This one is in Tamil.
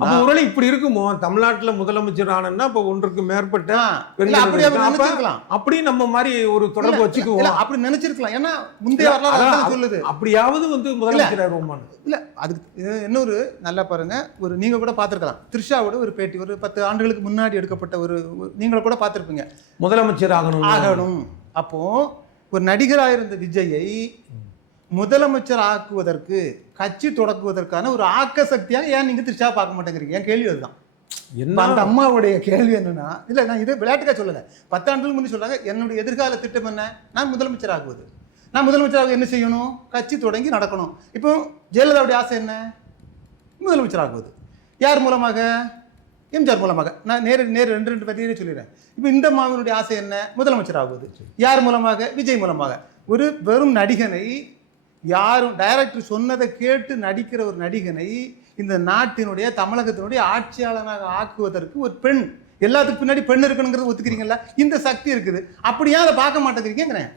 அப்ப ஒருவேளை இப்படி இருக்குமோ தமிழ்நாட்டுல முதலமைச்சர் ஆனா இப்ப ஒன்றுக்கு மேற்பட்ட அப்படி நம்ம மாதிரி ஒரு தொடர்பு வச்சுக்குவோம் அப்படி நினைச்சிருக்கலாம். ஏன்னா முந்தைய வரலாறு சொல்லுது அப்படியாவது முதலமைச்சர் ஆயிருவோமான்னு. இல்ல அதுக்கு இன்னொரு நல்லா பாருங்க, ஒரு நீங்க கூட பார்த்திருக்கலாம் த்ரிஷாவோட ஒரு பேட்டி, ஒரு 10 ஆண்டுகளுக்கு முன்னாடி எடுக்கப்பட்ட ஒரு நீங்க கூட பார்த்திருப்பீங்க. முதலமைச்சர் ஆகணும். அப்போ ஒரு நடிகராக இருந்த விஜயை முதலமைச்சர் ஆக்குவதற்கு, கட்சி தொடக்குவதற்கான ஒரு ஆக்க சக்தியாக ஏன் நீங்க த்ரிஷா பார்க்க மாட்டேங்கிறீங்க? என் கேள்வி அதுதான். அந்த அம்மாவுடைய கேள்வி என்னன்னா, இல்ல நான் இது விளையாட்டுக்கா சொல்லல, 10 ஆண்டுகளுக்கு முன்னாடி சொல்றாங்க என்னுடைய எதிர்கால திட்டம் என்ன, நான் முதலமைச்சர் ஆகுவது. நான் முதலமைச்சராக என்ன செய்யணும், கட்சி தொடங்கி நடக்கணும். இப்போ ஜெயலலிதாவுடைய ஆசை என்ன, முதலமைச்சர் ஆகுவது. யார் மூலமாக? எம்ஜிஆர் மூலமாக. நான் நேரு ரெண்டு பத்தியே சொல்லிடுறேன். இப்போ இந்த மாவனுடைய ஆசை என்ன, முதலமைச்சர் ஆகுவது. யார் மூலமாக? விஜய் மூலமாக. ஒரு வெறும் நடிகனை, யாரும் டைரக்டர் சொன்னதை கேட்டு நடிக்கிற ஒரு நடிகனை இந்த நாட்டினுடைய தமிழகத்தினுடைய ஆட்சியாளனாக ஆக்குவதற்கு ஒரு பெண், எல்லாத்துக்கு பின்னாடி பெண் இருக்கணுங்கிறது ஒத்துக்கிறீங்களா? இந்த சக்தி இருக்குது. அப்படியே அதை பார்க்க மாட்டேங்கிறீங்கிறேன்.